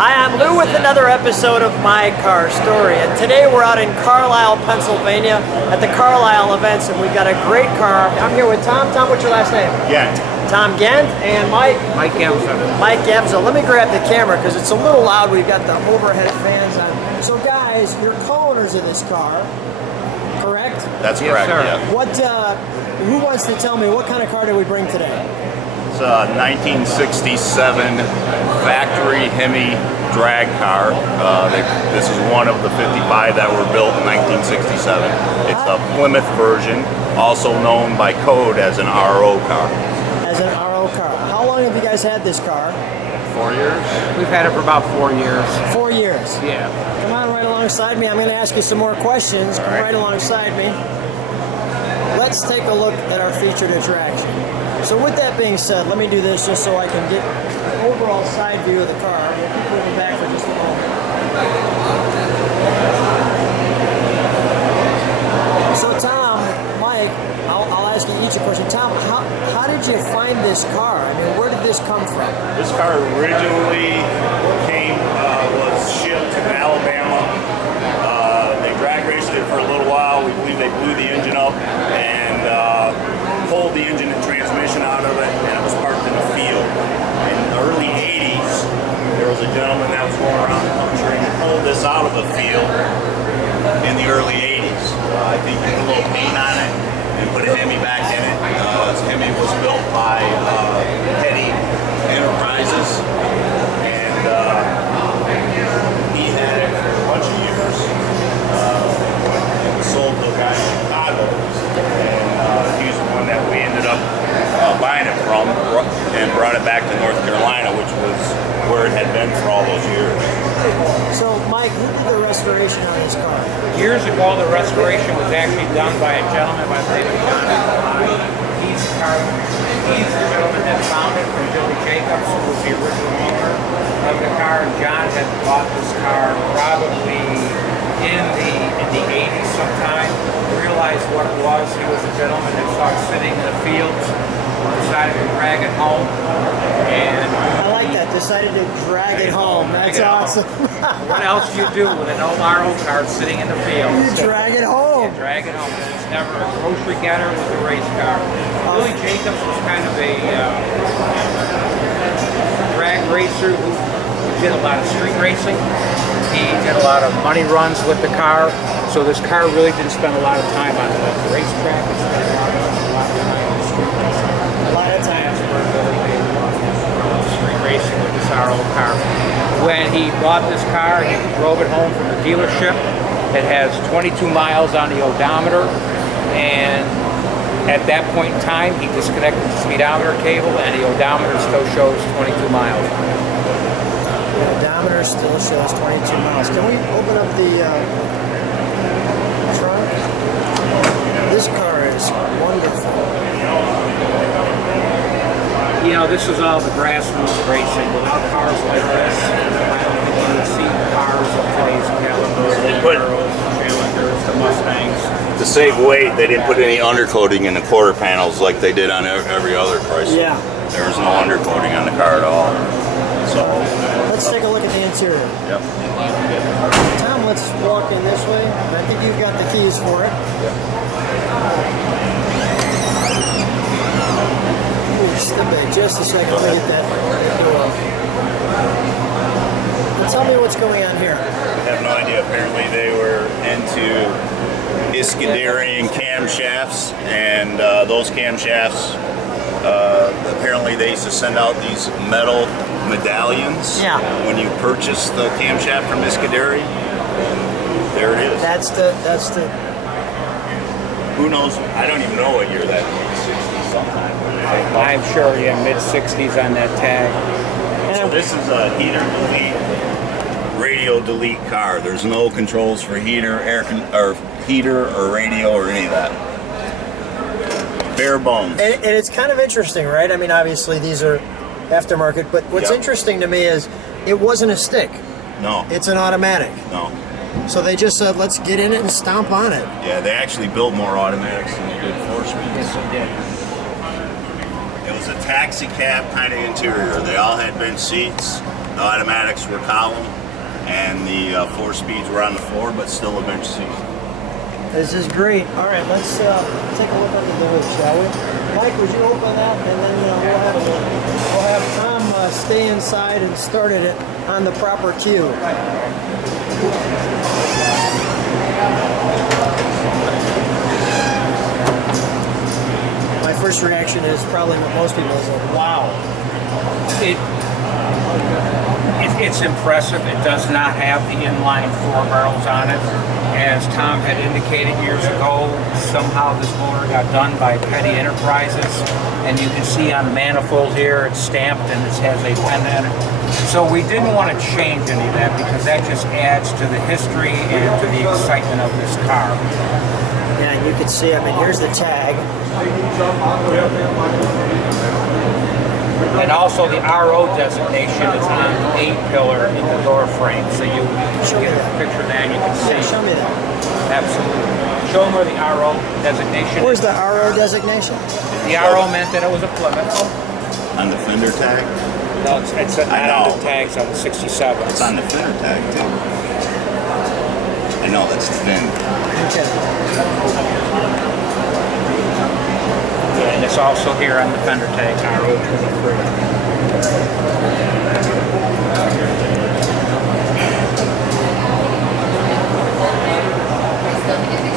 Hi, I'm Lou with another episode of My Car Story, and today we're out in Carlisle, Pennsylvania at the Carlisle events, and we've got a great car. I'm here with Tom. Tom, what's your last name? Ghent. Tom Ghent and Mike? Mike Gemza. Mike Gemza. Let me grab the camera because it's a little loud. We've got the overhead fans on. So guys, you're co-owners of this car, correct? That's Yes, correct, sir. yeah. What? Who wants to tell me what kind of car did we bring today? It's a 1967 factory Hemi drag car. This is one of the 55 that were built in 1967. It's a Plymouth version, also known by code as an RO car. As an RO car. How long have you guys had this car? 4 years? We've had it for about 4 years. 4 years. Yeah. Come on right alongside me. I'm going to ask you some more questions. Come right alongside me. Let's take a look at our featured attraction. So with that being said, let me do this just so I can get an overall side view of the car. We'll keep moving back for just a moment. So Tom, Mike, I'll ask you each a question. Tom, how did you find this car? I mean, where did this come from? This car originally was shipped to Alabama. They drag raced it for a little while. We believe they blew the engine up and pulled the engine and transmission out of it, and it was parked in a field. In the early 80s, there was a gentleman that was going around the country and pulled this out of the field in the early 80s. I think he put a little paint on it and put a Hemi back in it. This Hemi was built by Hemi Enterprises, and he had it for a bunch of years. It was sold to a guy in Chicago, and he was the one that we ended up buying it from and brought it back to North Carolina, which was where it had been for all those years. So Mike, who did the restoration on this car? Years ago, the restoration was actually done by a gentleman by the name of John. He's the gentleman that found it from Billy Jacobs, who was the original owner of the car. John had bought this car probably in the 80s sometime. Realized what it was. He was a gentleman that saw it sitting in the fields, decided to drag it home, and I like that. Decided to drag it home. That's awesome. what else do you do with an old RO car sitting in the field? You drag it home. Yeah, drag it home. It's never a grocery getter with a race car. Billy Jacobs was kind of a drag racer who did a lot of street racing. He did a lot of money runs with the car, so this car really didn't spend a lot of time on the racetrack. It spent a lot of time on the street racing. A lot of times. Street racing with this RO car. When he bought this car, he drove it home from the dealership. It has 22 miles on the odometer, and at that point in time, he disconnected the speedometer cable, and the odometer still shows 22 miles. The odometer still shows 22 miles. Can we open up the trunk? This car is wonderful. You know, this is all the grassroots racing. Without cars like this, I don't think you would see cars of today's caliber. The Camaros, the Challengers, the Mustangs. To save weight, they didn't put any undercoating in the quarter panels like they did on every other Chrysler. Yeah. There was no undercoating on the car at all. So, Let's take a look at the interior. yep. Tom, let's walk in this way. I think you've got the keys for it. Ooh, step back just a second. Let me get that door. Now tell me what's going on here. I have no idea. Apparently they were into Escort camshafts, and those camshafts, apparently they used to send out these metal medallions when you purchase the camshaft from Escort. There it is. That's the Who knows? I don't even know what year that is. 60 sometime. I'm sure, yeah, mid-60s on that tag. So this is a heater delete, radio delete car. There's no controls for heater, heater or radio or any of that. Bare bones. And it's kind of interesting, right? I mean, obviously these are aftermarket, but what's interesting to me is it wasn't a stick. No. It's an automatic. No. So they just said, let's get in it and stomp on it. Yeah, they actually built more automatics than they did 4-speeds. Yes, they did. It was a taxi cab kind of interior. They all had bench seats. automatics were column, and the 4 speeds were on the floor, but still a bench seat. This is great. All right, let's take a look under the hood, shall we? Mike, would you open that, and then we'll have Tom stay inside and start it on the proper cue. My first reaction is probably what most people is like, wow. It's impressive. It does not have the inline 4 barrels on it. As Tom had indicated years ago, somehow this motor got done by Petty Enterprises, and you can see on the manifold here it's stamped and it has a pen in it. So we didn't want to change any of that because that just adds to the history and to the excitement of this car. Yeah, you can see, I mean, here's the tag. And also the RO designation is on the A-pillar in the door frame, so you get a picture of that and you can see. Yeah, show me that. Absolutely. Show them where the RO designation Where's is. the RO designation? The RO meant that it was a Plymouth. On the fender tag? No, it's not on the tags on the 67. It's on the fender tag too. I know that's thin. Okay. Yeah, and it's also here on the fender tag, RO 23.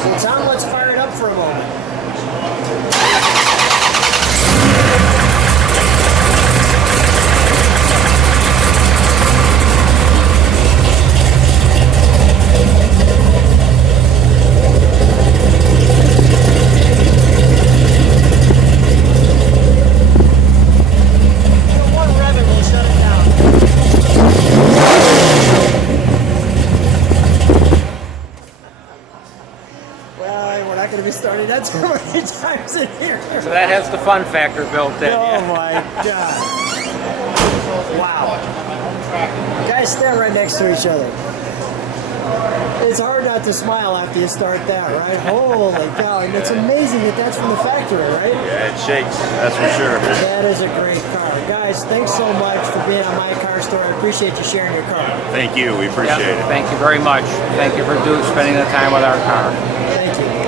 So Tom, let's fire it up for a moment. Started that too many times in here. So that has the fun factor built in. Oh my God. Wow. Guys stand right next to each other. It's hard not to smile after you start that, right? Holy cow. And it's amazing that that's from the factory, right? Yeah, it shakes, that's for sure. That is a great car. Guys, thanks so much for being on my car store. I appreciate you sharing your car. Thank you, we appreciate it. Thank you very much. Thank you for spending the time with our car. Thank you.